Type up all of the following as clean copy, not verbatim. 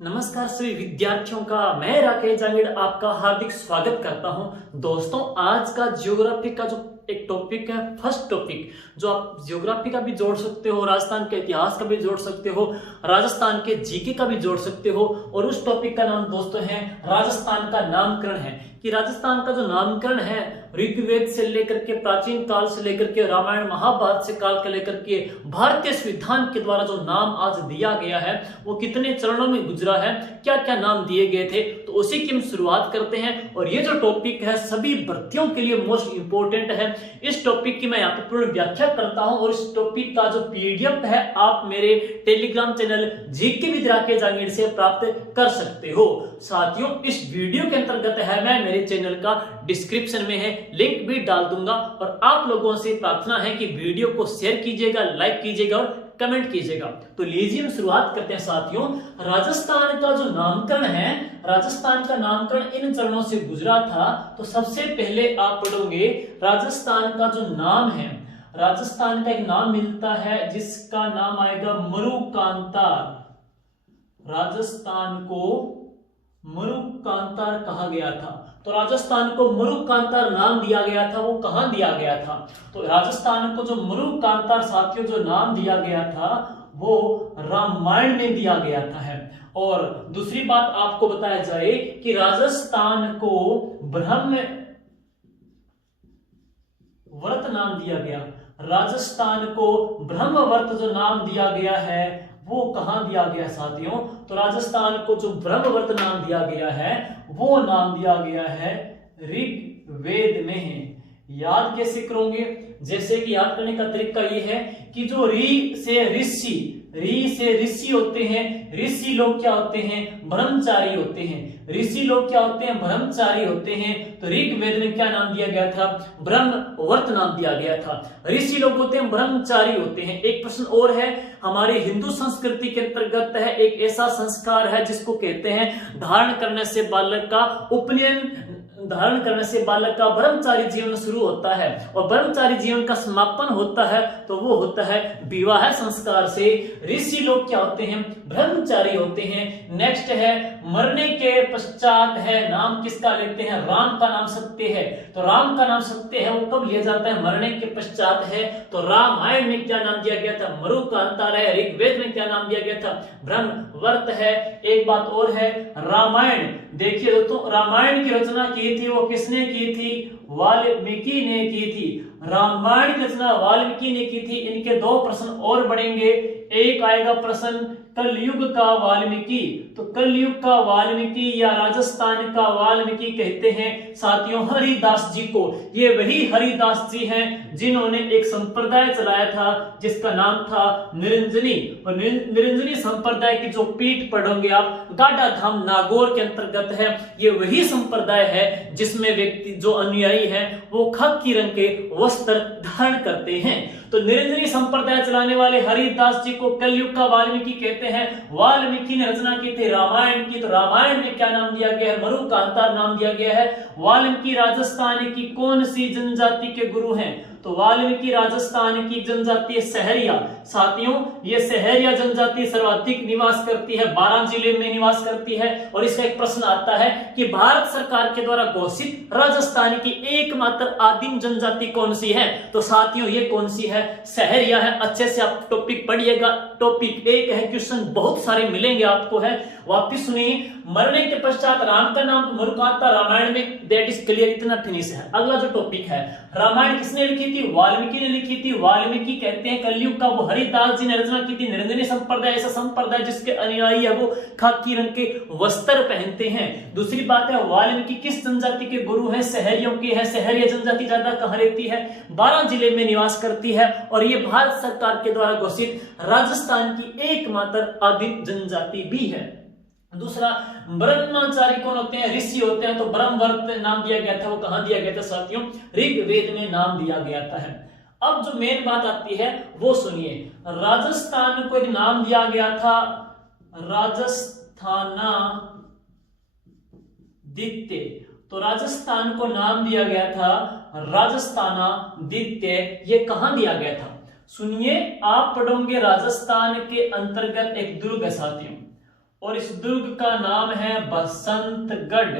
नमस्कार सभी विद्यार्थियों का मैं राकेश जांगीड़ आपका हार्दिक स्वागत करता हूं। दोस्तों, आज का ज्योग्राफी का जो एक टॉपिक है, फर्स्ट टॉपिक, जो आप ज्योग्राफी का भी जोड़ सकते हो, राजस्थान के इतिहास का भी जोड़ सकते हो, राजस्थान के जीके का भी जोड़ सकते हो। और उस टॉपिक का नाम दोस्तों है राजस्थान का नामकरण है। कि राजस्थान का जो नामकरण है ऋग्वेद से लेकर के प्राचीन काल से लेकर के रामायण महाभारत से काल के लेकर के भारतीय संविधान के द्वारा जो नाम आज दिया गया है वो कितने चरणों में गुजरा है, क्या क्या नाम दिए गए थे, तो उसी की हम शुरुआत करते हैं। और ये जो टॉपिक है सभी भर्तियों के लिए मोस्ट इंपोर्टेंट है। इस टॉपिक की मैं यहाँ पे पूर्ण व्याख्या करता हूँ और इस टॉपिक का जो पीडीएफ है आप मेरे Telegram channel GK with Rakesh Jangid से प्राप्त कर सकते हो। साथियों, इस वीडियो के अंतर्गत है मैं मेरे चैनल का डिस्क्रिप्शन में है लिंक भी डाल दूंगा। और आप लोगों से प्रार्थना है कि वीडियो को शेयर कीजिएगा, लाइक कीजिएगा और कमेंट कीजिएगा। तो लीजिए हम शुरुआत करते हैं। साथियों, राजस्थान का जो नामकरण है, राजस्थान का नामकरण इन चरणों से गुजरा था। तो सबसे पहले आप पढ़ोगे राजस्थान का जो नाम है, राजस्थान का एक नाम मिलता है जिसका नाम आएगा मरुकांतार। राजस्थान को मरुकांतार कहा गया था। तो राजस्थान को मरुकांतार नाम दिया गया था, वो कहां दिया गया था? तो राजस्थान को जो मरुकांतार साथियों जो नाम दिया गया था वो रामायण में दिया गया था है। और दूसरी बात आपको बताया जाए कि राजस्थान को ब्रह्म व्रत नाम दिया गया। राजस्थान को ब्रह्मवर्त जो नाम दिया गया है वो कहां दिया गया साथियों? तो राजस्थान को जो ब्रह्मवर्त नाम दिया गया है वो नाम दिया गया है ऋग्वेद में है। याद कैसे करोगे? जैसे कि याद करने का तरीका ये है कि जो री से ऋषि होते हैं। ऋषि लोग क्या होते हैं? ब्रह्मचारी होते हैं। ऋषि लोग क्या होते हैं? ब्रह्मचारी होते हैं। तो ऋग्वेद में क्या नाम दिया गया था? ब्रह्मवर्त नाम दिया गया था। ऋषि लोग होते हैं, ब्रह्मचारी होते हैं। एक प्रश्न और है, हमारी हिंदू संस्कृति के अंतर्गत है एक ऐसा संस्कार है जिसको कहते हैं धारण करने से बालक का उपनयन, धारण करने से बालक का ब्रह्मचारी जीवन शुरू होता है और ब्रह्मचारी जीवन का समापन होता है तो वो होता है विवाह संस्कार से। ऋषि लोग क्या होते हैं? ब्रह्मचारी होते हैं। नेक्स्ट है मरने के पश्चात है, नाम किसका लेते हैं? राम का नाम सत्य है। तो राम का नाम सत्य है वो कब लिया जाता है? मरने के पश्चात है। तो रामायण में क्या नाम दिया गया था? मरुकांतार है। ऋग्वेद में क्या नाम दिया गया था? ब्रह्मवर्त है। एक बात और है, रामायण देखिए दोस्तों, रामायण की रचना की थी वो किसने की थी? वाल्मीकि ने की थी। रामायण की रचना वाल्मीकि ने की थी। इनके दो प्रश्न और बनेंगे। एक आएगा प्रश्न कलयुग का वाल्मीकि, तो कलयुग का वाल्मीकि या राजस्थान का वाल्मीकि कहते हैं साथियों हरिदास जी को। ये वही हरिदास जी हैं जिन्होंने एक संप्रदाय चलाया था जिसका नाम था निरंजनी। और निरंजनी संप्रदाय की जो पीठ पढ़ोगे आप गाढ़ा धाम नागौर के अंतर्गत है। ये वही संप्रदाय है जिसमें व्यक्ति जो अनुयायी है वो खाकी रंग के वस्त्र धारण करते हैं। तो निरंजनी संप्रदाय चलाने वाले हरिदास जी को कलयुग का वाल्मीकि कहते हैं। वाल्मीकि ने रचना की थी रामायण की। तो रामायण में क्या नाम दिया गया है? मरुकांतार नाम दिया गया है। वाल्मीकि राजस्थान की कौन सी जनजाति के गुरु हैं? तो वाल्मीकि राजस्थान की जनजाति है सहरिया। साथियों, ये सहरिया जनजाति सर्वाधिक निवास करती है, 12 जिले में निवास करती है। और इसका एक प्रश्न आता है कि भारत सरकार के द्वारा घोषित राजस्थान की एकमात्र आदिम जनजाति कौन सी है? तो साथियों ये कौन सी है? सहरिया है। अच्छे से आप टॉपिक पढ़िएगा। टॉपिक एक है, क्वेश्चन बहुत सारे मिलेंगे आपको है। वापिस सुनिए, मरने के पश्चात राम का नाम मरुकांतार रामायण में, दैट इज क्लियर, इतना फिनिश है। अगला जो टॉपिक है, रामायण किसने लिखी थी? वाल्मीकि ने लिखी थी। वाल्मीकि कहते हैं कलयुग का वो हरिदास जी ने रचना की थी। निरंजनी संप्रदाय ऐसा संप्रदाय जिसके अनुयायी है वो खाकी रंग के वस्त्र पहनते हैं। दूसरी बात है, वाल्मीकि किस जनजाति के गुरु हैं? सहरियों के हैं। सहरिया जनजाति ज्यादा कहां रहती है? 12 जिले में निवास करती है और ये भारत सरकार के द्वारा घोषित राजस्थान की एकमात्र आदिम जनजाति भी है। दूसरा, ब्रह्मचारी कौन होते हैं? ऋषि होते हैं। तो ब्रह्मवर्त नाम दिया गया था वो कहां दिया गया था साथियों? ऋग्वेद में नाम दिया गया था है। अब जो मेन बात आती है वो सुनिए, राजस्थान को एक नाम दिया गया था राजस्थाना दित्य। तो राजस्थान को नाम दिया गया था राजस्थाना दित्य। ये कहां दिया गया था? सुनिए, आप पढ़ोगे राजस्थान के अंतर्गत एक दुर्ग है साथियों, और इस दुर्ग का नाम है बसंतगढ़।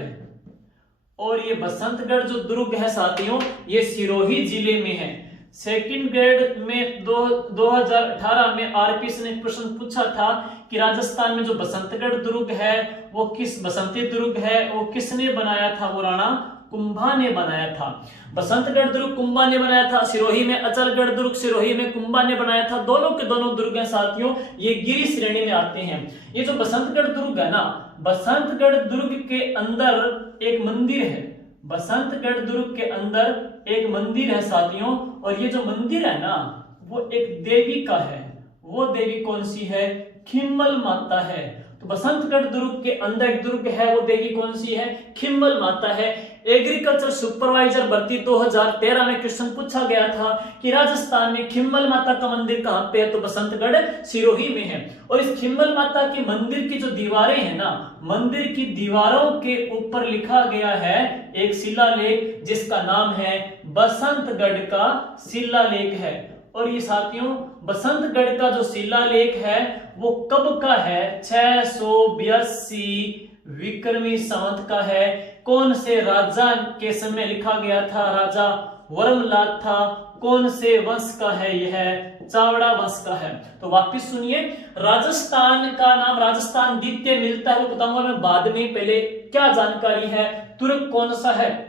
और ये बसंतगढ़ जो दुर्ग है साथियों, ये सिरोही जिले में है। सेकंड ग्रेड में 2018 में आरपीएस ने प्रश्न पूछा था कि राजस्थान में जो बसंतगढ़ दुर्ग है वो किस बसंती दुर्ग है वो किसने बनाया था? वो राणा कुंभा ने बनाया था। बसंतगढ़ दुर्ग कुंभा ने बनाया था। सिरोही में अचलगढ़ दुर्ग सिरोही में कुंभा ने बनाया था। दोनों के दोनों दुर्ग हैं साथियों, ये गिरी श्रेणी में आते हैं। ये जो बसंतगढ़ दुर्ग है ना, बसंतगढ़ दुर्ग के अंदर एक मंदिर है। बसंतगढ़ दुर्ग के अंदर एक मंदिर है साथियों, और ये जो मंदिर है ना वो एक देवी का है। वो देवी कौन सी है? खिम्मल माता है। तो बसंतगढ़ दुर्ग के अंदर एक दुर्ग है, वो देवी कौन सी है? खिम्मल माता है। एग्रीकल्चर सुपरवाइजर भर्ती 2013 में क्वेश्चन पूछा गया था कि राजस्थान में खिम्मल माता का मंदिर कहां पे है? तो बसंतगढ़ सिरोही में है। और इस खिम्मल माता के मंदिर की जो दीवारें हैं ना, मंदिर की दीवारों के ऊपर लिखा गया है एक शिलालेख जिसका नाम है बसंतगढ़ का शिलालेख है। और ये साथियों बसंतगढ़ का जो शिलालेख है वो कब का है? 682 विक्रमी संवत का है। कौन से राजा के समय लिखा गया था? राजा वर्मलाल था। कौन से वंश का है? यह चावड़ा वंश का है। तो वापिस सुनिए, राजस्थान का नाम राजस्थान द्वितीय मिलता है वो बताऊंगा मैं बाद में। पहले क्या जानकारी है? दुर्ग कौन सा है?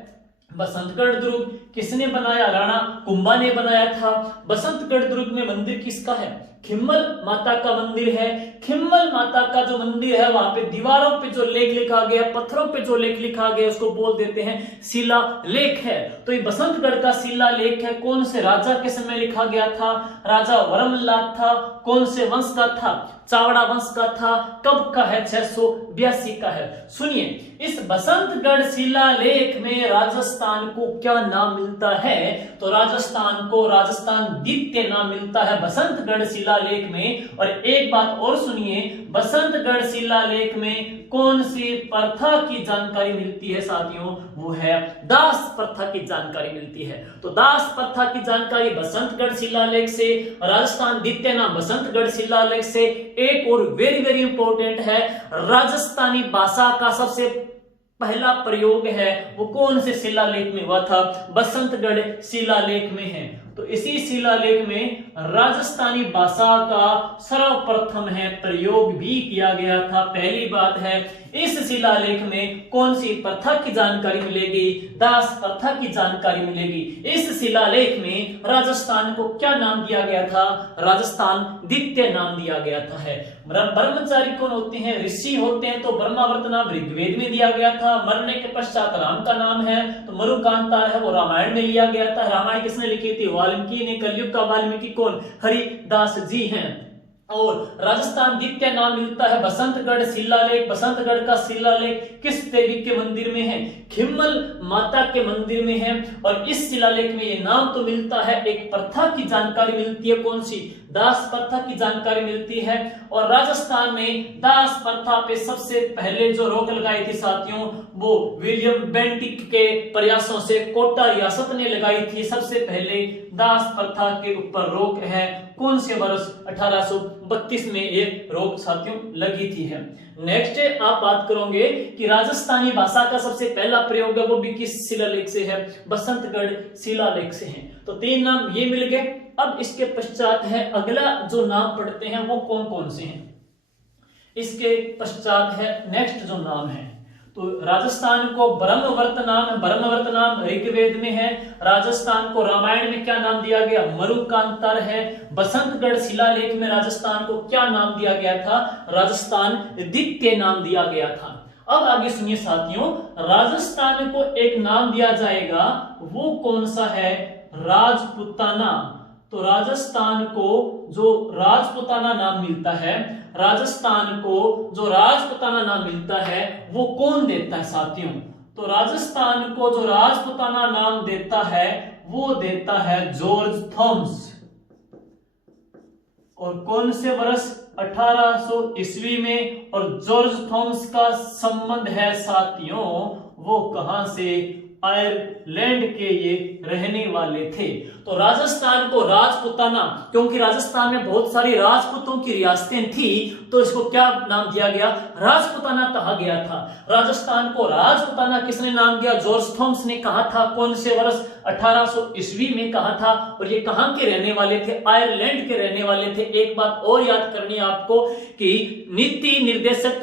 बसंतगढ़ दुर्ग किसने बनाया? राणा कुंभा ने बनाया था। बसंतगढ़ दुर्ग में मंदिर किसका है? खिम्मल माता का मंदिर है। खिम्मल माता का जो मंदिर है वहां पे दीवारों पे जो लेख लिखा गया, पत्थरों पे जो लेख लिखा गया उसको बोल देते हैं शिला लेख है। तो ये बसंतगढ़ का शिला लेख है। कौन से राजा के समय लिखा गया था? राजा वर्मलाल था। कौन से वंश का था? चावड़ा वंश का था। कब का है? 682 का है। सुनिए, इस बसंतगढ़ शिलालेख में राजस्थान को क्या नाम मिलता है? तो राजस्थान को राजस्थान द्वितीय नाम मिलता है बसंतगढ़ शिलालेख में। और एक बात और सुनिए, बसंतगढ़ शिलालेख में कौन सी प्रथा की जानकारी मिलती है साथियों? वो है दास प्रथा की जानकारी मिलती है। तो दास प्रथा की जानकारी बसंतगढ़ शिलालेख से, राजस्थान द्वितीय नाम बसंतगढ़ शिलालेख से। एक और वेरी वेरी इंपॉर्टेंट है, राजस्थानी भाषा का सबसे पहला प्रयोग है वो कौन से शिलालेख में हुआ था? बसंतगढ़ शिलालेख में है। तो इसी शिलालेख में राजस्थानी भाषा का सर्वप्रथम है प्रयोग भी किया गया था। पहली बात है, इस शिलालेख में कौन सी प्रथा की जानकारी मिलेगी? दास प्रथा की जानकारी मिलेगी। इस शिलालेख में राजस्थान को क्या नाम दिया गया था? राजस्थान द्वितीय नाम दिया गया था है। ब्रह्मचारी कौन होते हैं? ऋषि होते हैं। तो ब्रह्मावर्त नाम ऋग्वेद में दिया गया था। मरने के पश्चात राम का नाम है। तो मरुकांतार है वो रामायण में लिया गया था। रामायण किसने लिखी थी? वाल्मीकि ने। कलयुग का वाल्मीकि कौन? हरिदास जी हैं। और राजस्थान द्वितीय नाम मिलता है बसंतगढ़ शिलालेख। बसंतगढ़ का शिलालेख किस देवी के मंदिर में है? खिम्मल माता के मंदिर में है। और इस शिलालेख में ये नाम तो मिलता है, एक प्रथा की जानकारी मिलती है। कौन सी? दास प्रथा की जानकारी मिलती है। और राजस्थान में दास प्रथा पे सबसे पहले जो रोक लगाई थी साथियों वो विलियम बेंटिक के प्रयासों से कोटा रियासत ने लगाई थी। सबसे पहले दास प्रथा के ऊपर रोक है। कौन से वर्ष? 1832 में ये रोक साथियों लगी थी है। नेक्स्ट आप बात करोगे कि राजस्थानी भाषा का सबसे पहला प्रयोग है वो भी किस शिलालेख से है? बसंतगढ़ शिलालेख से है। तो 3 नाम ये मिल गए। अब इसके पश्चात है अगला जो नाम पढ़ते हैं वो कौन कौन से हैं? इसके पश्चात है नेक्स्ट जो नाम है, तो राजस्थान को ब्रह्मवर्त नाम, ब्रह्मवर्त नाम ऋग्वेद में है। राजस्थान को रामायण में क्या नाम दिया गया? मरुकांतर है। बसंतगढ़ शिलालेख में राजस्थान को क्या नाम दिया गया था? राजस्थान द्वितीय नाम दिया गया था। अब आगे सुनिए साथियों, राजस्थान को एक नाम दिया जाएगा, वो कौन सा है? राजपुताना। तो राजस्थान को जो राजपुताना नाम मिलता है, राजस्थान को जो राजपुताना नाम मिलता है वो कौन देता है साथियों? तो राजस्थान को जो राजपुताना नाम देता है वो देता है जॉर्ज थॉमस। और कौन से वर्ष? 1800 ईस्वी में। और जॉर्ज थॉमस का संबंध है साथियों वो कहां से? आयरलैंड के ये रहने वाले थे। तो राजस्थान को राजपुताना, क्योंकि राजस्थान में बहुत सारी राजपूतों की रियासतें थी, तो इसको क्या नाम दिया गया, राजपुताना कहा गया था। राजस्थान को राजपुताना किसने नाम दिया, जॉर्ज थॉमस ने कहा था। कौन से वर्ष, 1800 ईस्वी में कहा था। और ये कहां के रहने वाले थे, आयरलैंड के रहने वाले थे। एक बात और याद करनी है आपको कि नीति निर्देशक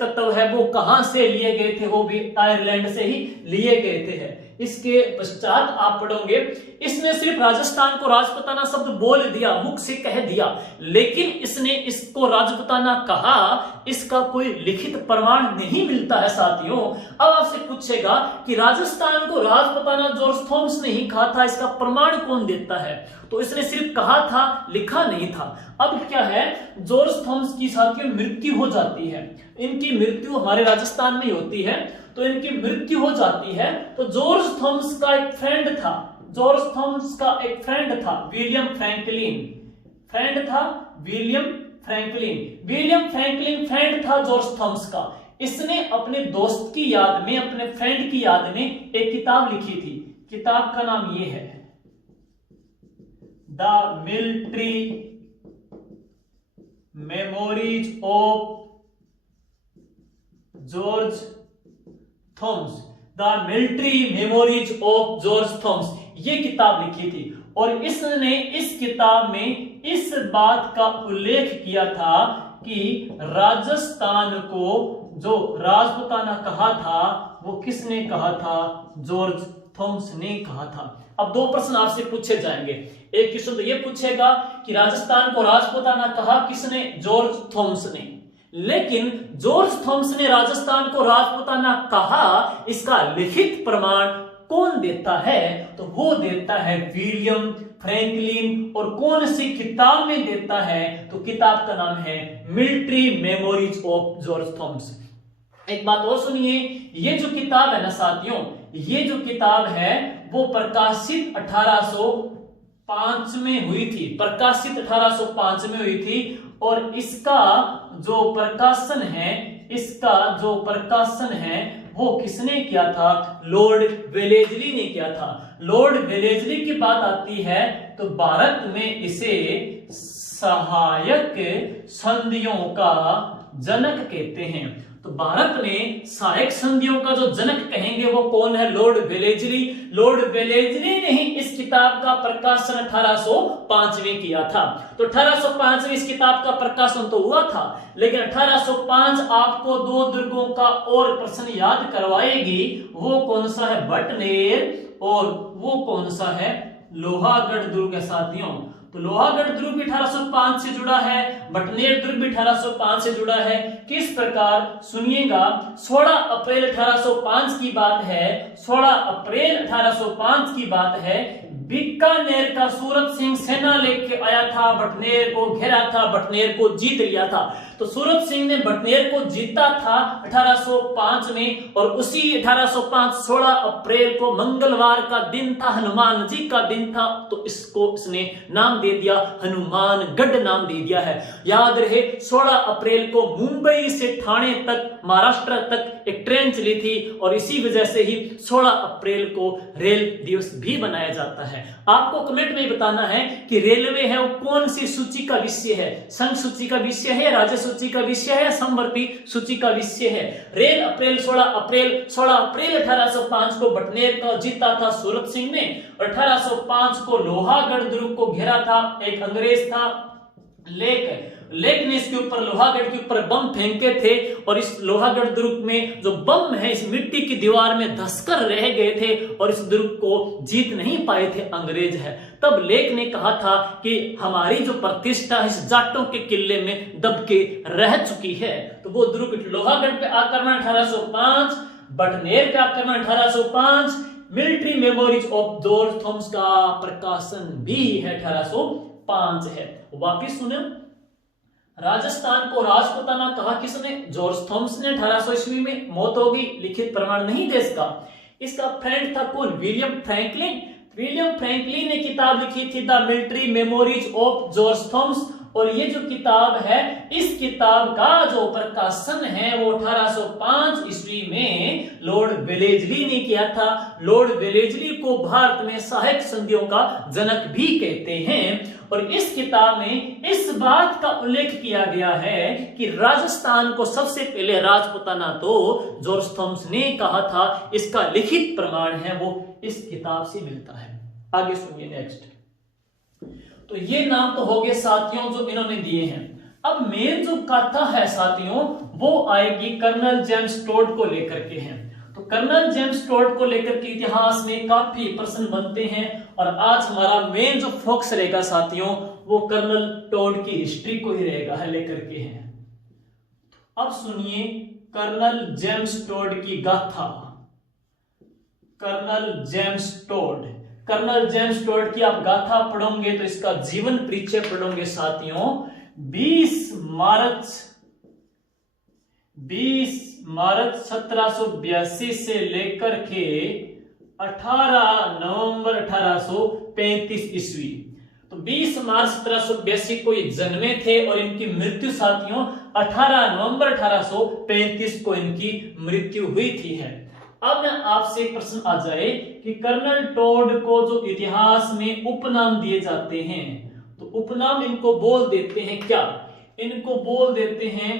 तत्व है वो कहां से लिए गए थे, वो भी आयरलैंड से ही लिए गए थे। इसके पश्चात आप पढ़ोगे, इसने सिर्फ राजस्थान को राजपुताना शब्द बोल दिया, मुख से कह दिया, लेकिन इसने इसको राजपुताना कहा, इसका कोई लिखित प्रमाण नहीं मिलता है साथियों। अब आपसे पूछेगा कि राजस्थान को राजपुताना जॉर्ज थॉमस ने ही कहा था, इसका प्रमाण कौन देता है? तो इसने सिर्फ कहा था, लिखा नहीं था। अब क्या है, जॉर्ज थॉमस की साथियों मृत्यु हो जाती है। इनकी मृत्यु हमारे राजस्थान में होती है, तो इनकी मृत्यु हो जाती है। तो जॉर्ज थॉमस का एक फ्रेंड था, विलियम फ्रैंकलिन फ्रेंड था जॉर्ज थॉमस का। इसने अपने दोस्त की याद में, अपने फ्रेंड की याद में एक किताब लिखी थी। किताब का नाम ये है, the military memories of George Thomas, ये किताब लिखी थी। और इसने इस किताब में इस बात का उल्लेख किया था कि राजस्थान को जो राजपुताना कहा था, वो किसने कहा था, जॉर्ज थॉमस ने कहा था। अब दो प्रश्न आपसे पूछे जाएंगे। एक क्वेश्चन तो ये पूछेगा कि राजस्थान को राजपुताना कहा किसने, जॉर्ज थॉमस ने। लेकिन जॉर्ज थॉमस ने राजस्थान को राजपुताना कहा, इसका लिखित प्रमाण कौन देता है? तो वो देता है विलियम फ्रैंकलिन। और कौन सी किताब में देता है? तो किताब का नाम है military memories of George Thomas. एक बात और सुनिए, ये जो किताब है ना साथियों, ये जो किताब है वो प्रकाशित 1805 में हुई थी। और इसका जो प्रकाशन है वो किसने किया था? लॉर्ड वेलेजली ने किया था। लॉर्ड वेलेजली की बात आती है तो भारत में इसे सहायक संधियों का जनक कहते हैं। तो भारत में सहायक संधियों का जो जनक कहेंगे वो कौन है? Lord Wellesley. लॉर्ड वेलेजली ने ही इस किताब का प्रकाशन 1805 में किया था। तो 1805 में इस किताब का प्रकाशन तो हुआ था, लेकिन 1805 आपको दो दुर्गों का और प्रश्न याद करवाएगी। वो कौन सा है? बटनेर, और वो कौन सा है? लोहागढ़ दुर्ग है साथियों। तो लोहागढ़ दुर्ग भी 1805 से जुड़ा है, बटनेर दुर्ग भी 1805 से जुड़ा है। किस प्रकार सुनिएगा, 16 अप्रैल 1805 की बात है, 16 अप्रैल 1805 की बात है। बीकानेर का सूरत सिंह सेना लेके आया था, बटनेर को घेरा था, बटनेर को जीत लिया था। तो सूरत सिंह ने बटनेर को जीता था 1805 में, और उसी 1805 16 अप्रैल को मंगलवार का दिन था, हनुमान जी का दिन था, तो इसको इसने नाम दे दिया हनुमानगढ़ नाम दे दिया है। याद रहे 16 अप्रैल को मुंबई से ठाणे तक, महाराष्ट्र तक एक ट्रेन चली थी, और इसी वजह से ही 16 अप्रैल को रेल दिवस भी बनाया जाता है। आपको कमेंट में बताना है कि रेलवे है वो कौन सी सूची का विषय है, संघ सूची का विषय है, राज्य सूची का विषय है, समवर्ती सूची का विषय है। रेल अप्रैल 16 अप्रैल 1805 को बटनेर का जीता था सूरत सिंह ने, और 1805 को लोहागढ़ दुर्ग को घेरा था एक अंग्रेज था लेक ने इसके ऊपर, लोहागढ़ के ऊपर बम फेंके थे, और इस लोहागढ़ दुर्ग में जो बम है इस मिट्टी की दीवार में धंसकर रह गए थे, और इस दुर्ग को जीत नहीं पाए थे अंग्रेज है। तब लेक ने कहा था कि हमारी जो प्रतिष्ठा इस जाटों के किले में दब के रह चुकी है। तो वो दुर्ग लोहागढ़ पे आक्रमण 1805, बटनेर पे आक्रमण 1805, military memories of George Thomas का प्रकाशन भी है 1805 है। वापिस सुने, राजस्थान को राजपुताना कहा किसने? जॉर्ज थॉमस ने। 1800 ईस्वी में मौत हो गई, लिखित प्रमाण नहीं थे इसका फ्रेंड था कौन? विलियम फ्रैंकलिन ने किताब लिखी थी the military memories of George Thomas, और ये जो किताब है, इस किताब का जो प्रकाशन है वो 1805 ईस्वी में लॉर्ड वेलेजली ने किया था। लॉर्ड वेलेजली को भारत में सहायक संधियों का जनक भी कहते हैं। और इस किताब में इस बात का उल्लेख किया गया है कि राजस्थान को सबसे पहले राजपुताना तो जॉर्ज थॉमस ने कहा था। इसका लिखित प्रमाण है वो इस किताब से मिलता है। आगे सुनिए नेक्स्ट। तो ये नाम तो हो गए साथियों जो इन्होंने दिए हैं। अब मेन जो कथा है साथियों वो आएगी कर्नल जेम्स टोड को लेकर के है। तो कर्नल जेम्स टोड को लेकर के इतिहास में काफी प्रश्न बनते हैं और आज हमारा मेन जो फोकस रहेगा साथियों वो कर्नल टोड की हिस्ट्री को ही रहेगा है लेकर के है। अब सुनिए कर्नल जेम्स टोड की गाथा। Colonel James Tod, colonel James Tod की आप गाथा पढ़ोगे तो इसका जीवन परिचय पढ़ोगे साथियों। 20 मार्च 1782 से लेकर के 18 नवंबर 1835 ईस्वी। तो 20 मार्च 1782 को ये जन्मे थे और इनकी मृत्यु साथियों 18 नवंबर 1835 को इनकी मृत्यु हुई थी है। अब मैं आपसे प्रश्न आ जाए कि कर्नल टोड को जो इतिहास में उपनाम दिए जाते हैं तो उपनाम इनको बोल देते हैं क्या? इनको बोल देते हैं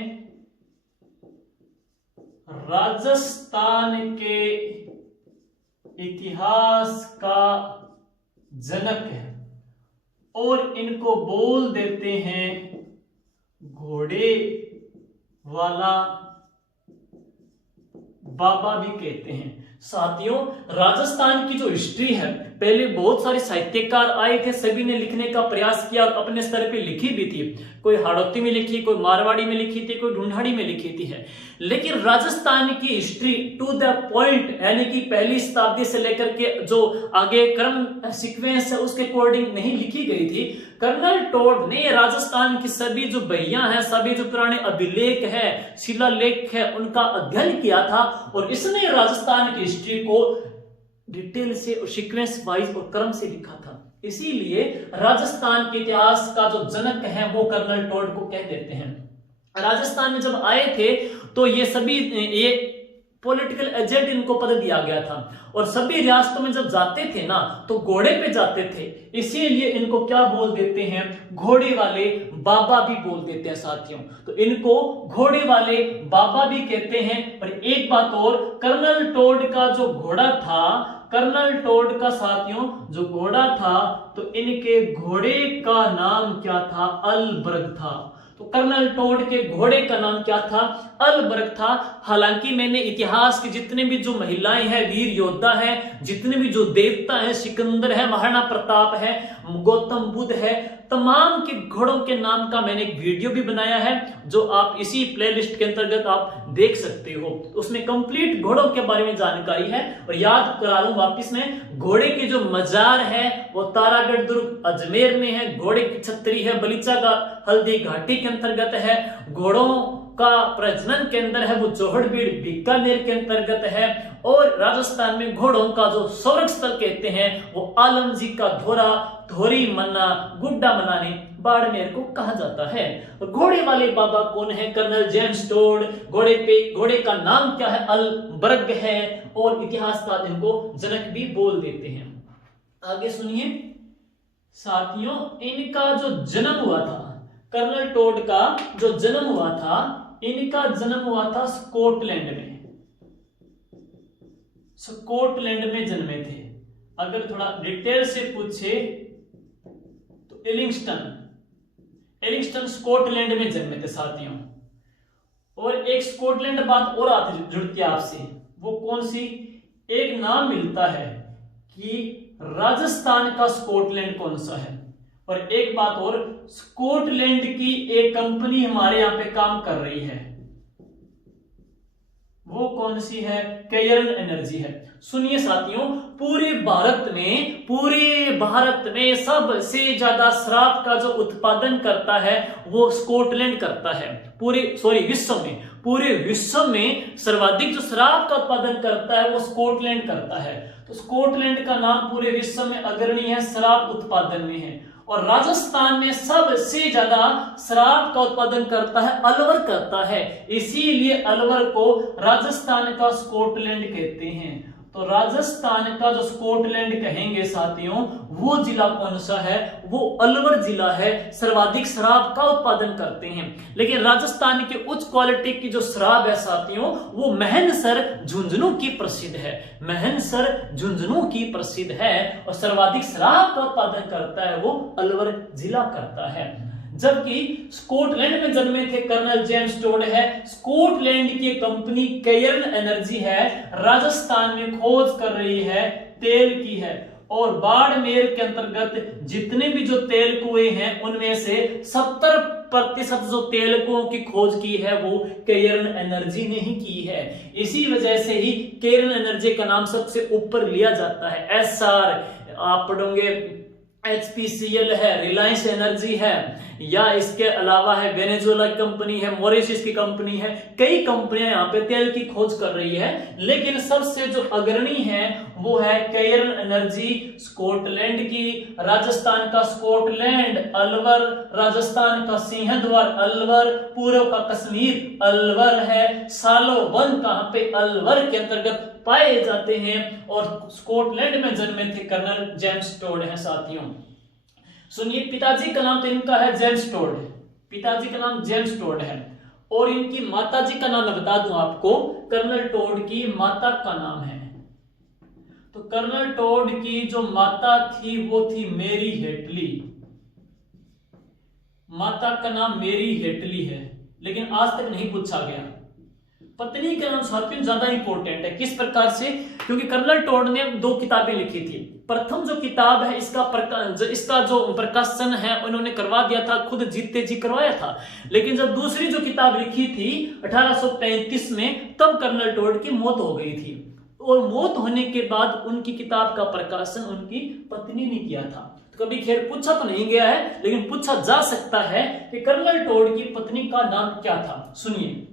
राजस्थान के इतिहास का जनक है और इनको बोल देते हैं घोड़े वाला बाबा भी कहते हैं। साथियों राजस्थान की जो हिस्ट्री है, पहले बहुत सारे साहित्यकार आए थे, सभी ने लिखने का प्रयास किया और अपने स्तर पे लिखी भी थी। कोई हाड़ौती में लिखी, कोई मारवाड़ी में लिखी थी, कोई ढूंढाड़ी में लिखी थी है। लेकिन राजस्थान की हिस्ट्री टू द पॉइंट यानी कि पहली शताब्दी से लेकर के जो आगे क्रम सीक्वेंस है उसके अकॉर्डिंग नहीं लिखी गई थी। कर्नल टोड ने राजस्थान की सभी जो बहियां हैं, सभी जो पुराने अभिलेख है, शिलालेख है, उनका अध्ययन किया था और इसने राजस्थान की हिस्ट्री को डिटेल से और सीक्वेंस वाइज और क्रम से लिखा था। इसीलिए राजस्थान के इतिहास का जो जनक है वो कर्नल टोड को कह देते हैं। राजस्थान में जब आए थे तो ये सभी ये पॉलिटिकल एजेंट इनको पद दिया गया था और सभी रियासतों में जब जाते थे ना तो घोड़े पे जाते थे, इसीलिए इनको क्या बोल देते हैं? घोड़े वाले बाबा भी बोल देते हैं साथियों। तो इनको घोड़े वाले बाबा भी कहते हैं। और एक बात और, कर्नल टोड का जो घोड़ा था, कर्नल टोड का साथियों जो घोड़ा था तो इनके घोड़े का नाम क्या था? अलबर्ग था। तो कर्नल टोड के घोड़े का नाम क्या था? अलबर्ग था। हालांकि मैंने इतिहास की जितने भी जो महिलाएं हैं, वीर योद्धा है, जितने भी जो देवता है, सिकंदर है, महाराणा प्रताप है, गौतम बुद्ध है, तमाम के घोड़ों के नाम का मैंने एक वीडियो भी बनाया है जो आप इसी प्लेलिस्ट के अंतर्गत आप देख सकते हो। उसमें कंप्लीट घोड़ों के बारे में जानकारी है। और याद करा दूं वापिस में, घोड़े की जो मजार है वो तारागढ़ दुर्ग अजमेर में है। घोड़े की छतरी है बलीचा का हल्दी घाटी के अंतर्गत है। घोड़ों का प्रजनन केंद्र है वो जोहड़बीड़ बीकानेर के अंतर्गत है। और राजस्थान में घोड़ों का जो संरक्षण स्थल कहते हैं वो आलमजी का धोरा, धोरी मन्ना, गुड्डा मनानी, बाड़मेर को कहा जाता है। और घोड़े वाले बाबा कौन है? Colonel James Tod. घोड़े का नाम क्या है? अलबर्ग है। और इतिहासकार इनको जनक भी बोल देते हैं। आगे सुनिए साथियों, इनका जो जन्म हुआ था, कर्नल टोड का जो जन्म हुआ था, इनका जन्म हुआ था स्कॉटलैंड में। स्कॉटलैंड में जन्मे थे। अगर थोड़ा डिटेल से पूछे तो एलिंगस्टन स्कॉटलैंड में जन्मे थे साथियों। और एक स्कॉटलैंड बात और आती जुड़ती है आपसे, वो कौन सी? एक नाम मिलता है कि राजस्थान का स्कॉटलैंड कौन सा है। और एक बात और, स्कॉटलैंड की एक कंपनी हमारे यहां पे काम कर रही है, वो कौन सी है? केयरन एनर्जी है। सुनिए साथियों, पूरे भारत में सबसे ज्यादा शराब का जो उत्पादन करता है वो स्कॉटलैंड करता है। पूरे विश्व में सर्वाधिक जो शराब का उत्पादन करता है वो स्कॉटलैंड करता है। तो स्कॉटलैंड का नाम पूरे विश्व में अग्रणी है शराब उत्पादन में है। और राजस्थान में सबसे ज्यादा शराब का उत्पादन करता है अलवर करता है, इसीलिए अलवर को राजस्थान का स्कॉटलैंड कहते हैं। तो राजस्थान का जो स्कॉटलैंड कहेंगे साथियों, वो जिला कौन सा है? वो अलवर जिला है। सर्वाधिक शराब का उत्पादन करते हैं। लेकिन राजस्थान की उच्च क्वालिटी की जो शराब है साथियों, वो महनसर झुंझुनू की प्रसिद्ध है। महनसर झुंझुनू की प्रसिद्ध है और सर्वाधिक शराब का उत्पादन करता है वो अलवर जिला करता है। जबकि स्कॉटलैंड में जन्मे थे कर्नल जेम्स टोड है। स्कॉटलैंड की कंपनी केयर्न एनर्जी है, राजस्थान में खोज कर रही है, तेल की है। और बाड़मेर के अंतर्गत जितने भी जो तेल कुएं हैं उनमें से 70% जो तेल कुओं की खोज की है वो केयर्न एनर्जी ने ही की है। इसी वजह से ही केयर्न एनर्जी का नाम सबसे ऊपर लिया जाता है। एसआर आप पढ़ोगे, HPCL है, रिलायंस एनर्जी है, या इसके अलावा है वेनेजुएला की कंपनी है, मॉरिशस की कंपनी है, कई कंपनियां यहाँ पे तेल की खोज कर रही है। लेकिन सबसे जो अग्रणी है वो है केयर्न एनर्जी स्कॉटलैंड की। राजस्थान का स्कॉटलैंड अलवर, राजस्थान का सिंहद्वार अलवर, पूर्व का कश्मीर अलवर है। सालो वन कहां पे? अलवर के अंतर्गत पाए जाते हैं। और स्कॉटलैंड में जन्मे थे कर्नल जेम्स टोड है साथियों। सुनिए, पिताजी का नाम तो इनका है जेम्स टोड, पिताजी का नाम जेम्स टोड है। और इनकी माताजी का नाम मैं बता दूं आपको, कर्नल टोड की माता का नाम है। तो कर्नल टोड की जो माता थी वो थी मेरी हेटली। माता का नाम मेरी हेटली है, लेकिन आज तक नहीं पूछा गया। पत्नी का नाम साथियों ज्यादा इंपॉर्टेंट है। किस प्रकार से? क्योंकि कर्नल टोड ने 2 किताबें लिखी थी। प्रथम जो किताब है इसका जो प्रकाशन है उन्होंने करवा दिया था, खुद जीते जी करवाया था। लेकिन जब दूसरी जो किताब लिखी थी 1835 में, तब कर्नल टोड की मौत हो गई थी। और मौत होने के बाद उनकी किताब का प्रकाशन उनकी पत्नी ने किया था। तो कभी खैर पूछा तो नहीं गया है, लेकिन पूछा जा सकता है कि कर्नल टोड की पत्नी का नाम क्या था। सुनिए,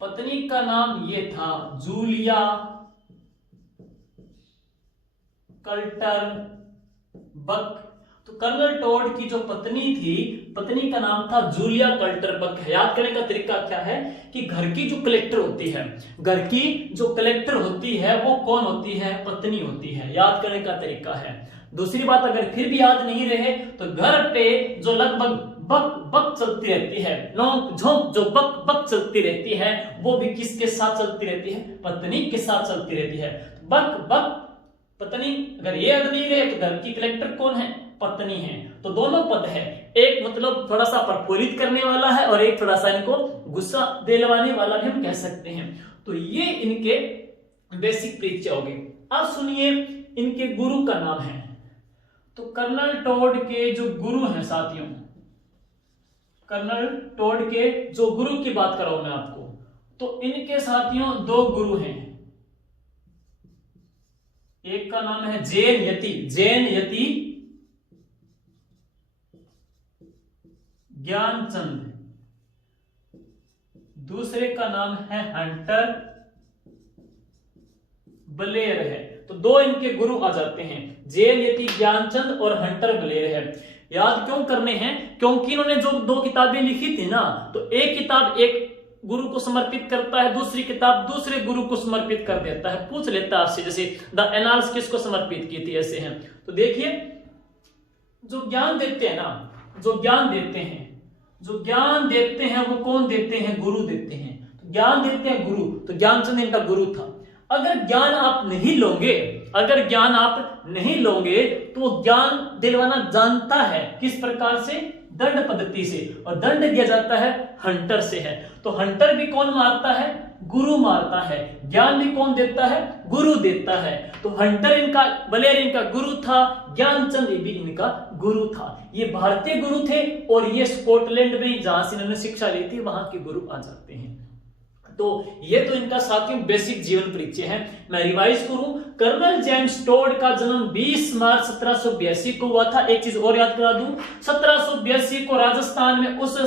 पत्नी का नाम ये था जूलिया कल्टर बक। तो कर्नल टोड की जो पत्नी थी, पत्नी का नाम था जूलिया कल्टर बक। याद करने का तरीका क्या है कि घर की जो कलेक्टर होती है, घर की जो कलेक्टर होती है वो कौन होती है? पत्नी होती है। याद करने का तरीका है। दूसरी बात, अगर फिर भी याद नहीं रहे तो घर पे जो लगभग बक बक चलती रहती है, नोक झोंक जो बक बक चलती रहती है, वो भी किसके साथ चलती रहती है? पत्नी के साथ चलती रहती है। बक बक पत्नी, अगर ये याद नहीं रहे तो घर की कलेक्टर कौन है? पत्नी है। तो दोनों पद है, एक मतलब थोड़ा सा प्रफुल्लित करने वाला है और एक थोड़ा सा इनको गुस्सा दिलवाने वाला भी हम कह सकते हैं। तो ये इनके बेसिक परिचय हो गए। अब सुनिए, इनके गुरु का नाम है। तो कर्नल टोड के जो गुरु हैं साथियों, कर्नल टोड के जो गुरु की बात कर रहा हूं मैं आपको, तो इनके साथियों 2 गुरु हैं। एक का नाम है जैन यति ज्ञानचंद, दूसरे का नाम है हंटर बलेर है। तो 2 इनके गुरु आ जाते हैं, जैन यति ज्ञानचंद और हंटर बलेर है। याद क्यों करने हैं? क्योंकि इन्होंने जो 2 किताबें लिखी थी ना, तो एक किताब एक गुरु को समर्पित करता है, दूसरी किताब दूसरे गुरु को समर्पित कर देता है। पूछ लेता है आपसे, जैसे द एनाल्स किसको समर्पित की थी, ऐसे हैं। तो देखिए, जो ज्ञान देते हैं ना, जो ज्ञान देते हैं वो कौन देते हैं? गुरु देते हैं। तो ज्ञान देते हैं गुरु, तो ज्ञानचंद इनका गुरु था। अगर ज्ञान आप नहीं लोगे तो ज्ञान दिलवाना जानता है किस प्रकार से? दंड पद्धति से, और दंड दिया जाता है हंटर से है। तो हंटर भी कौन मारता है? गुरु मारता है। ज्ञान भी कौन देता है? गुरु देता है। तो हंटर इनका, बलेर इनका गुरु था, ज्ञानचंद भी इनका गुरु था। ये भारतीय गुरु थे और ये स्कॉटलैंड में जहां से इन्होंने शिक्षा ली थी वहां के गुरु आ जाते हैं। तो ये तो इनका साथियों बेसिक जीवन परिचय है। मैं रिवाइज करूं, कर्नल जेम्स टोड का जन्म 20 मार्च 1782 को हुआ था। एक चीज और याद करा दूं, 1782 को राजस्थान में उस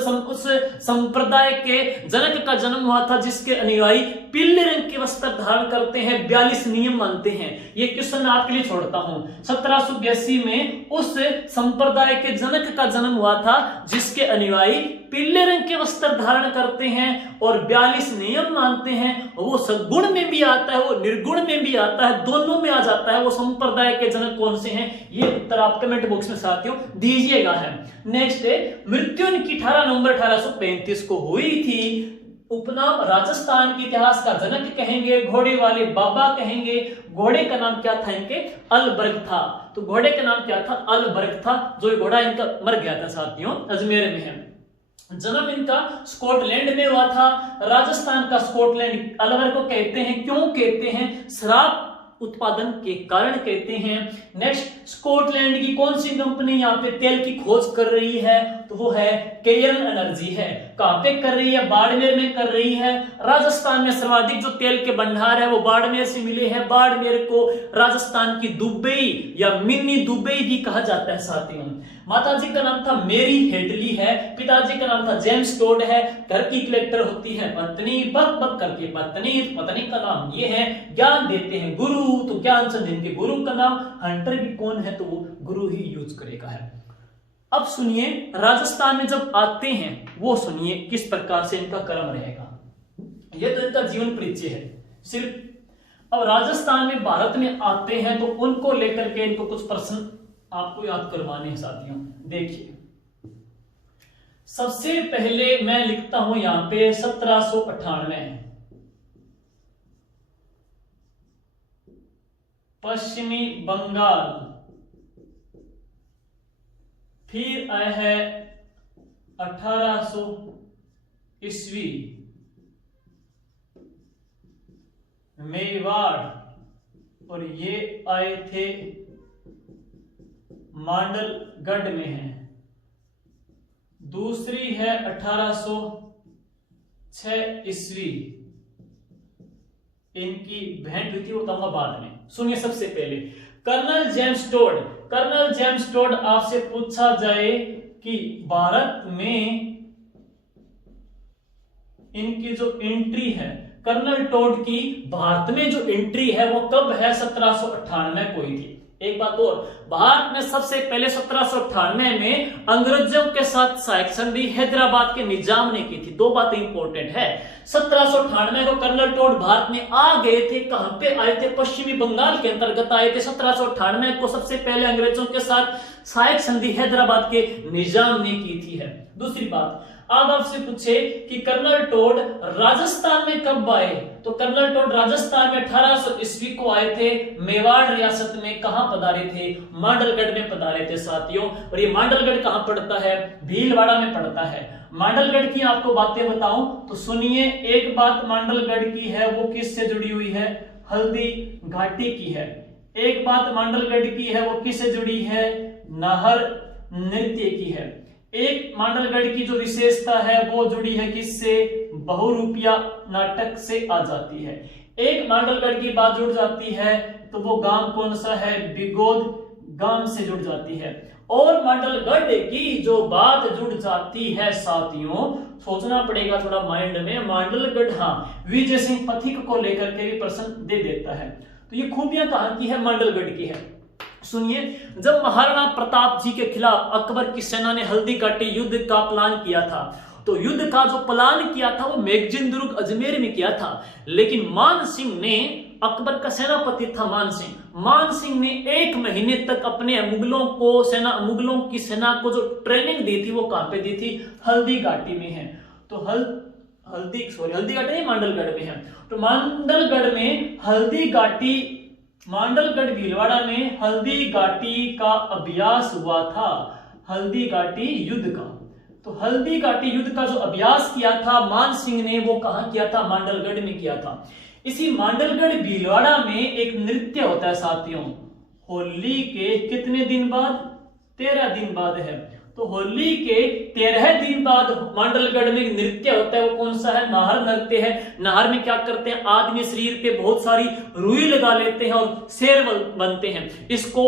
संप्रदाय के जनक का जन्म हुआ था जिसके अनुयायी पीले रंग के वस्त्र धारण करते हैं, 42 नियम मानते हैं। ये क्वेश्चन आपके लिए छोड़ता हूं। 1782 में उस संप्रदाय के जनक का जन्म हुआ था जिसके अनुयायी पीले रंग के वस्त्र धारण करते हैं और 42 नियम मानते हैं। वो सद्गुण में भी आता है, वो निर्गुण में भी आता है, दोनों में आ जाता है। वो संप्रदाय के जनक कौन से हैं, ये उत्तर आप कमेंट बॉक्स में साथियों दीजिएगा है। नेक्स्ट है, मृत्यु इनकी 18 नवंबर 1835 को हुई थी। उपनाम राजस्थान के इतिहास का जनक कहेंगे, घोड़े वाले बाबा कहेंगे। घोड़े का नाम क्या था इनके, अलबर्ग था। तो घोड़े का नाम क्या था, अलबर्ग था। जो घोड़ा इनका मर गया था साथियों, अजमेर में है। जन्म इनका स्कॉटलैंड में हुआ था। राजस्थान का स्कॉटलैंड अलवर को कहते हैं, क्यों कहते हैं, शराब उत्पादन के कारण कहते हैं। नेक्स्ट, स्कॉटलैंड की कौन सी कंपनी यहाँ पे तेल की खोज कर रही है, तो वो है केयर्न एनर्जी है। कहां पे कर रही है, बाड़मेर में कर रही है। राजस्थान में सर्वाधिक जो तेल के भंडार है वो बाड़मेर से मिले हैं। बाड़मेर को राजस्थान की दुबई या मिनी दुबई भी कहा जाता है साथियों। माताजी का नाम था मेरी हेडली है, पिताजी का नाम था जेम्स टोड है। घर की कलेक्टर होती है पत्नी, बक बक करके पत्नी। पत्नी का नाम ये है। ज्ञान देते हैं गुरु, तो ज्ञानचंद इनके गुरु का नाम। हंटर भी कौन है, तो वो गुरु ही यूज करेगा है। अब सुनिए, राजस्थान में जब आते हैं वो सुनिए किस प्रकार से इनका कर्म रहेगा। ये तो इनका जीवन परिचय है सिर्फ। अब राजस्थान में भारत में आते हैं तो उनको लेकर के इनको कुछ प्रश्न आपको याद करवाने हैं साथियों। देखिए, सबसे पहले मैं लिखता हूं यहां पे 1798 पश्चिमी बंगाल। फिर आया है 1800 ईस्वी मेवाड़, और ये आए थे मांडलगढ़ में है। दूसरी है 1806 ईस्वी, इनकी भेंट हुई थी, वो बताऊंगा बाद में। सुनिए, सबसे पहले colonel James Tod. Colonel James Tod आपसे पूछा जाए कि भारत में इनकी जो एंट्री है, कर्नल टोड की भारत में जो एंट्री है वो कब है, 1798 को ही थी। एक बात और, भारत में सबसे पहले 1798 में अंग्रेजों के साथ सहायक संधि हैदराबाद के निजाम ने की थी। दो बातें इंपॉर्टेंट है। 1798 को कर्नल टोड भारत में आ गए थे। कहां पे आए थे, पश्चिमी बंगाल के अंतर्गत आए थे। 1798 को सबसे पहले अंग्रेजों के साथ सहायक संधि हैदराबाद के निजाम ने की थी है। दूसरी बात, अब आपसे पूछे कि कर्नल टोड राजस्थान में कब आए, तो कर्नल टोड राजस्थान में 1800 ईस्वी को आए थे। मेवाड़ रियासत में कहां पधारे थे, मांडलगढ़ में पधारे थे साथियों। और ये मांडलगढ़ कहां पड़ता है, भीलवाड़ा में पड़ता है। मांडलगढ़ की आपको बातें बताऊं तो सुनिए, एक बात मांडलगढ़ की है वो किससे जुड़ी हुई है, हल्दी घाटी की है। एक बात मांडलगढ़ की है वो किससे जुड़ी है, नाहर नृत्य की है। एक मांडलगढ़ की जो विशेषता है वो जुड़ी है किससे, बहुरूपिया नाटक से आ जाती है। एक मांडलगढ़ की बात जुड़ जाती है तो वो गांव कौन सा है, बिगोद गांव से जुड़ जाती है। और मांडलगढ़ की जो बात जुड़ जाती है साथियों, सोचना पड़ेगा थोड़ा माइंड में। मांडलगढ़, हाँ, विजय सिंह पथिक को लेकर के भी प्रश्न दे देता है। तो ये खूबियां कहां की है, मांडलगढ़ की है। सुनिए, जब महाराणा प्रताप जी के खिलाफ अकबर की सेना ने हल्दी घाटी युद्ध का प्लान किया था, तो युद्ध का जो प्लान किया था वो मैगजीन दुर्ग अजमेर में किया था। लेकिन मान सिंह ने, अकबर का सेनापति था मान सिंह ने 1 महीने तक अपने मुगलों की सेना को जो ट्रेनिंग दी थी वो कहां पे दी थी, हल्दी घाटी में है। तो हल्दी घाटी मांडलगढ़ में है। तो मांडलगढ़ भीलवाड़ा में हल्दी घाटी का अभ्यास हुआ था, हल्दी घाटी युद्ध का। तो हल्दी घाटी युद्ध का जो अभ्यास किया था मान सिंह ने, वो कहां किया था, मांडलगढ़ में किया था। इसी मांडलगढ़ भीलवाड़ा में एक नृत्य होता है साथियों, होली के कितने दिन बाद, 13 दिन बाद है। तो होली के 13 दिन बाद मांडलगढ़ में नृत्य होता है, वो कौन सा है? नाहर नृत्य है। नाहर में क्या करते हैं? आदमी शरीर पे बहुत सारी रुई लगा लेते हैं और शेर बनते हैं। इसको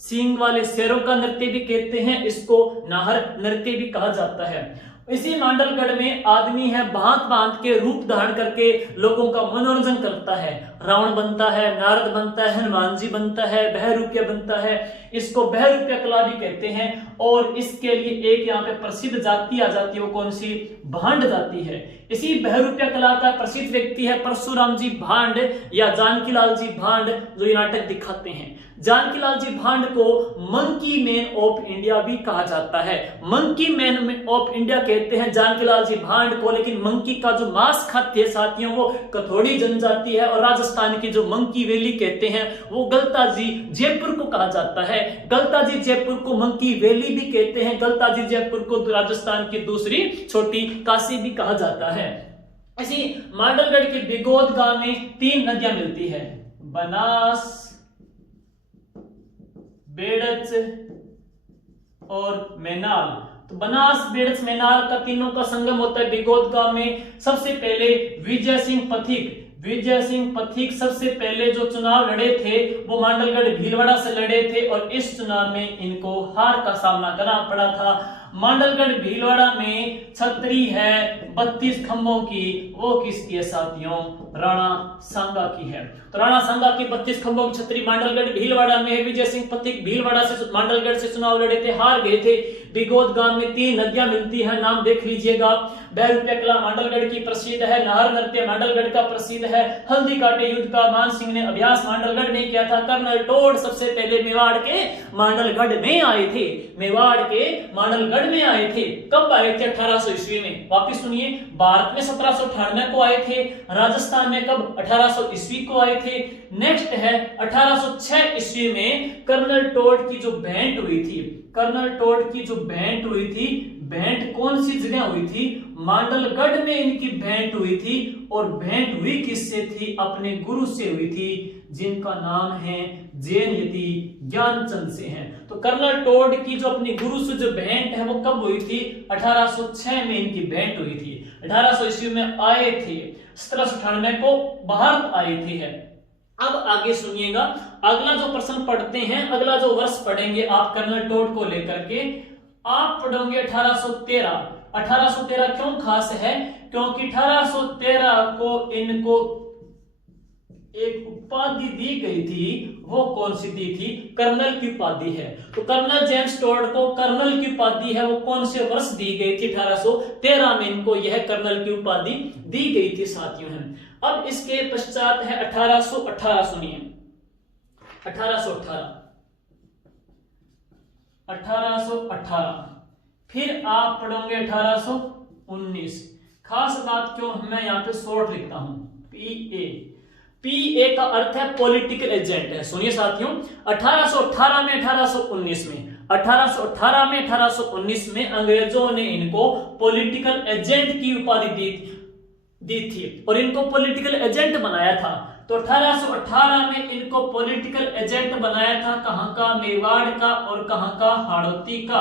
सींग वाले शेरों का नृत्य भी कहते हैं, इसको नाहर नृत्य भी कहा जाता है। इसी मांडलगढ़ में आदमी है भांत भांत के रूप धारण करके लोगों का मनोरंजन करता है। रावण बनता है, नारद बनता है, हनुमान जी बनता है, बहरूपिया बनता है, इसको बहरूपिया कला भी कहते हैं। और इसके लिए एक यहाँ पे प्रसिद्ध जाति आ जाती है, वो कौन सी? भांड जाति है। इसी बहरूपिया कला का प्रसिद्ध व्यक्ति है परशुराम जी भांड या जानकीलाल जी भांड, जो ये नाटक दिखाते हैं। जानकीलाल जी भांड को मंकी मैन ऑफ इंडिया भी कहा जाता है। मंकी मैन ऑफ इंडिया कहते हैं जानकीलाल जी भांड को, लेकिन मंकी का जो मांस खाते हैं साथियों वो कथोड़ी जनजाति है। और राजस्थान की जो मंकी वैली कहते हैं वो गलता जी जयपुर को कहा जाता है। गलता जी जयपुर को मंकी वैली भी कहते हैं। गलता जी जयपुर को राजस्थान की दूसरी छोटी काशी भी कहा जाता है। इसी मांडलगढ़ के बिगोद गांव में 3 नदियां मिलती है, बनास, बेड़च और मैनाल। तो बनास, बेड़च, मैनाल का तीनों का संगम होता है बिगोद गांव में। सबसे पहले विजय सिंह पथिक सबसे पहले जो चुनाव लड़े थे वो मांडलगढ़ भीलवाड़ा से लड़े थे और इस चुनाव में इनको हार का सामना करना पड़ा था। मांडलगढ़ भीलवाड़ा में छतरी है 32 खंभों की, वो किसकी है साथियों? राणा सांगा की है। तो राणा सांगा की 32 खंभों की छतरी मांडलगढ़ भीलवाड़ा में है। विजय सिंह पथिक भीलवाड़ा से मांडलगढ़ से चुनाव लड़े थे, हार गए थे। बिगोद गांव में 3 नदियां मिलती हैं, नाम देख लीजिएगा। बहरूपिया कला मांडलगढ़ की प्रसिद्ध है, नाहर नृत्य मांडलगढ़ का प्रसिद्ध है, हल्दी काटे युद्ध का मान सिंह ने अभ्यास मांडलगढ़ में किया था। कर्नल टोड सबसे पहले मेवाड़ के मांडलगढ़ में आए थे, मेवाड़ के मांडलगढ़ में आए थे। कब आए थे? 1800 ईस्वी में। वापिस सुनिए, भारत में 1798 को आए थे, राजस्थान में कब? 1800 ईस्वी को आए थे। नेक्स्ट है 1806 ईस्वी में कर्नल टोड की जो भेंट हुई थी, कर्नल टोड की जो भेंट हुई थी, भेंट कौन सी जगह हुई थी? मांडलगढ़ में इनकी भेंट हुई थी। और भेंट हुई किससे थी? अपने गुरु से हुई थी, जिनका नाम है जैन यति ज्ञानचंद से है। तो कर्नल टोड की जो अपनी गुरु से जो भेंट है वो कब हुई थी? 1806 में इनकी भेंट हुई थी। 1800 ईस्वी में आए थे, 1798 को भारत आए थे। अब आगे सुनिएगा, अगला जो प्रश्न पढ़ते हैं, अगला जो वर्ष पढ़ेंगे आप कर्नल टोड को लेकर के, आप पढ़ोगे 1813। 1813 क्यों खास है? क्योंकि 1813 को इनको एक उपाधि दी गई थी, वो कौन सी दी थी? कर्नल की उपाधि है। तो कर्नल जेम्स टोड को कर्नल की उपाधि है, वो कौन से वर्ष दी गई थी? 1813 में इनको यह कर्नल की उपाधि दी गई थी साथियों। है अब इसके पश्चात है 1818। सुनिए 1818, 1818। फिर आप पढ़ोगे 1819। खास बात क्यों मैं यहाँ पे शॉर्ट लिखता हूं, पीए। पीए का अर्थ है पॉलिटिकल एजेंट है। सुनिए साथियों, 1818 में 1819 में 1818 में 1819 में अंग्रेजों ने इनको पॉलिटिकल एजेंट की उपाधि दी थी और इनको पॉलिटिकल एजेंट बनाया था। तो 1818 में इनको पॉलिटिकल एजेंट बनाया था, कहां का? मेवाड़ का। और कहां का? हाड़ौती का।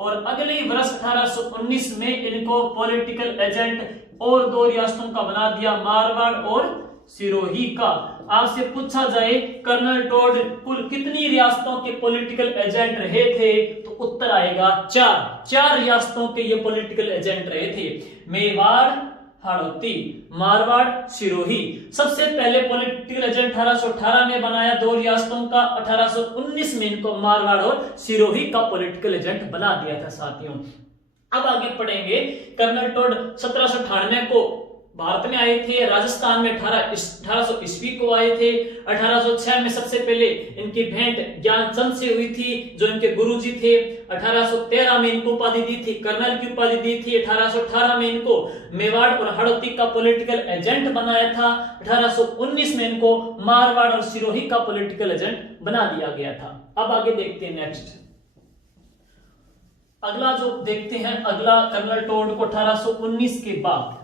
और अगले वर्ष 1819 में इनको पॉलिटिकल एजेंट और 2 रियासतों का बना दिया, मारवाड़ और सिरोही का। आपसे पूछा जाए कर्नल टोड कुल कितनी रियासतों के पॉलिटिकल एजेंट रहे थे, तो उत्तर आएगा 4 रियासतों के ये पॉलिटिकल एजेंट रहे थे, मेवाड़, हाड़ौती, मारवाड़, सिरोही। सबसे पहले पॉलिटिकल एजेंट 1818 में बनाया 2 रियासतों का, 1819 में इनको मारवाड़ और सिरोही का पॉलिटिकल एजेंट बना दिया था साथियों। अब आगे पढ़ेंगे, कर्नल टोड 1798 को भारत में आए थे, राजस्थान में 1800 ईस्वी को आए थे। 1806 में सबसे पहले इनकी भेंट ज्ञानचंद से हुई थी, जो इनके गुरुजी थे। 1813 में इनको उपाधि दी थी, कर्नल की उपाधि दी थी। 1818 में इनको मेवाड़ और हाड़ौती का पॉलिटिकल एजेंट बनाया था। 1819 में इनको मारवाड़ और सिरोही का पॉलिटिकल एजेंट बना दिया गया था। अब आगे देखते हैं नेक्स्ट, अगला जो देखते हैं, अगला कर्नल टोड को 1819 के बाद,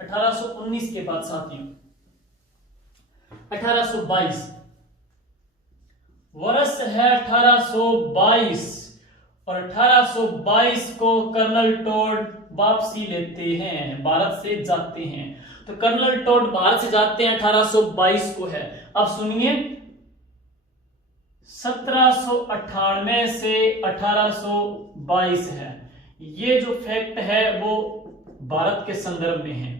1819 के बाद साथियों 1822 वर्ष है 1822 और 1822 को कर्नल टोड वापसी लेते हैं, भारत से जाते हैं। तो कर्नल टोड भारत से जाते हैं 1822 को है। अब सुनिए 1798 से 1822 है, ये जो फैक्ट है वो भारत के संदर्भ में है।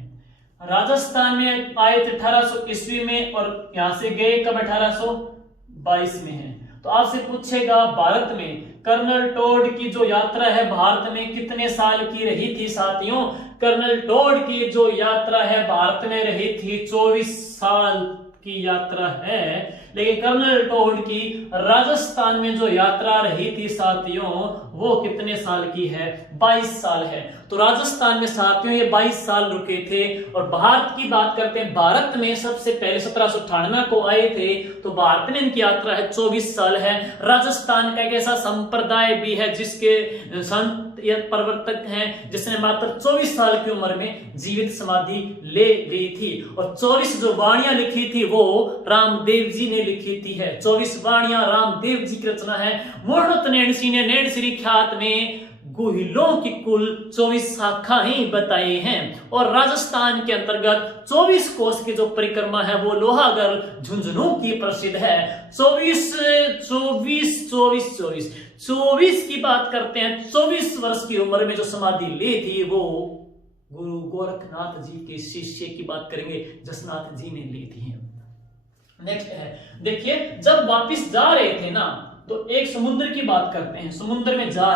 राजस्थान में आए थे 1800 ईस्वी में और यहां से गए कब 1822 में है। तो आपसे पूछेगा भारत में कर्नल टोड की जो यात्रा है भारत में कितने साल की रही थी साथियों? कर्नल टोड की जो यात्रा है भारत में रही थी 24 साल की यात्रा है। लेकिन कर्नल टोड की राजस्थान में जो यात्रा रही थी साथियों वो कितने साल की है? 22 साल है। तो राजस्थान में साथियों ये 22 साल रुके थे। और भारत की बात करते हैं, भारत में सबसे पहले 1798 को आए थे, तो भारत में इनकी यात्रा है 24 साल है। राजस्थान का एक ऐसा संप्रदाय भी है जिसके संत या प्रवर्तक हैं जिसने मात्र 24 साल की उम्र में जीवित समाधि ले गई थी। और 24 जो वाणियां लिखी थी वो रामदेव जी ने लिखी थी है। 24 वाणियां रामदेव जी की रचना है। मूर्णत नैणसी ने नैणश्री ख्यात में गुहिलों की कुल 24 शाखाएं बताई हैं। और राजस्थान के अंतर्गत 24 कोस की जो परिक्रमा है वो लोहागढ़ झुंझुनू की प्रसिद्ध है। 24 की बात करते हैं। 24 वर्ष की उम्र में जो समाधि ली थी वो गुरु गोरखनाथ जी के शिष्य की बात करेंगे, जसनाथ जी ने ली थी। नेक्स्ट है, देखिए जब वापिस जा रहे थे ना तो एक समुद्र की बात करते हैं। समुद्र में जा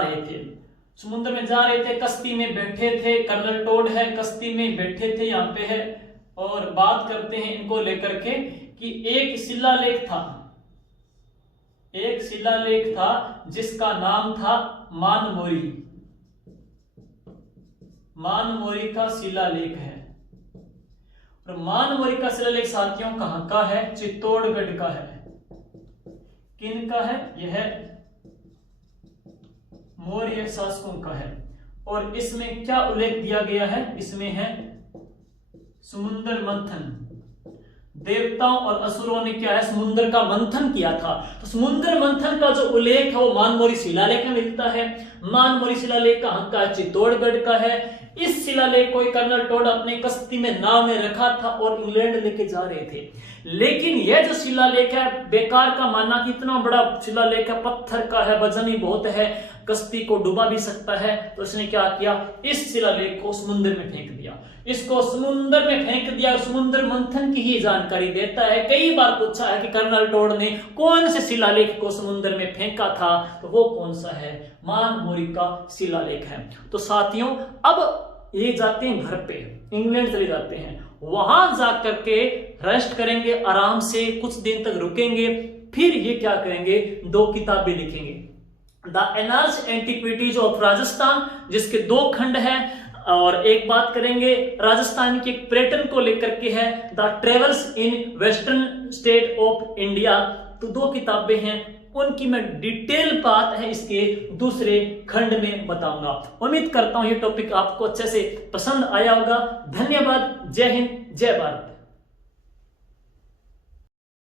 रहे थे, कश्ती में बैठे थे। कर्नल टोड है, कश्ती में बैठे थे, यहाँ पे है। और बात करते हैं इनको लेकर के कि एक शिलालेख था जिसका नाम था मानमोरी का शिलालेख है। और मानमोरी का शिलालेख साथियों कहां का है? चित्तौड़गढ़ का है। किन का है? यह मौर्य शासकों का है। और इसमें क्या उल्लेख दिया गया है? इसमें है समुद्र मंथन। देवताओं और असुरों ने क्या है? समुद्र का मंथन किया था। तो समुद्र मंथन का जो उल्लेख है वो मानमोरी शिलालेख में मिलता है। मानमोरी शिलालेख कहां का? चित्तौड़गढ़ का है। इस शिलालेख को कर्नल टोड अपनी कश्ती में नाव में रखा था और इंग्लैंड लेके जा रहे थे। लेकिन यह जो शिलालेख है बेकार का मानना कि इतना बड़ा शिलालेख है, पत्थर का है, वजन ही बहुत है, कश्ती को डुबा भी सकता है। तो उसने क्या किया? इस शिलालेख को समुद्र में फेंक दिया। इसको समुद्र में फेंक दिया। समुद्र मंथन की ही जानकारी देता है। कई बार पूछा है कि कर्नल टोड ने कौन से शिलालेख को समुद्र में फेंका था, तो वो कौन सा है? मानमोरी का शिलालेख है। तो साथियों अब ये जाते हैं घर पे, इंग्लैंड चले जाते हैं। वहां जाकर के रेस्ट करेंगे, आराम से कुछ दिन तक रुकेंगे। फिर ये क्या करेंगे? 2 किताबें लिखेंगे। The annals antiquities of Rajasthan, जिसके 2 खंड हैं। और एक बात करेंगे राजस्थान के पर्यटन को लेकर के है, the travels in western state of India. तो 2 किताबें हैं, उनकी मैं डिटेल बात है इसके दूसरे खंड में बताऊंगा। उम्मीद करता हूं ये टॉपिक आपको अच्छे से पसंद आया होगा। धन्यवाद। जय हिंद, जय भारत।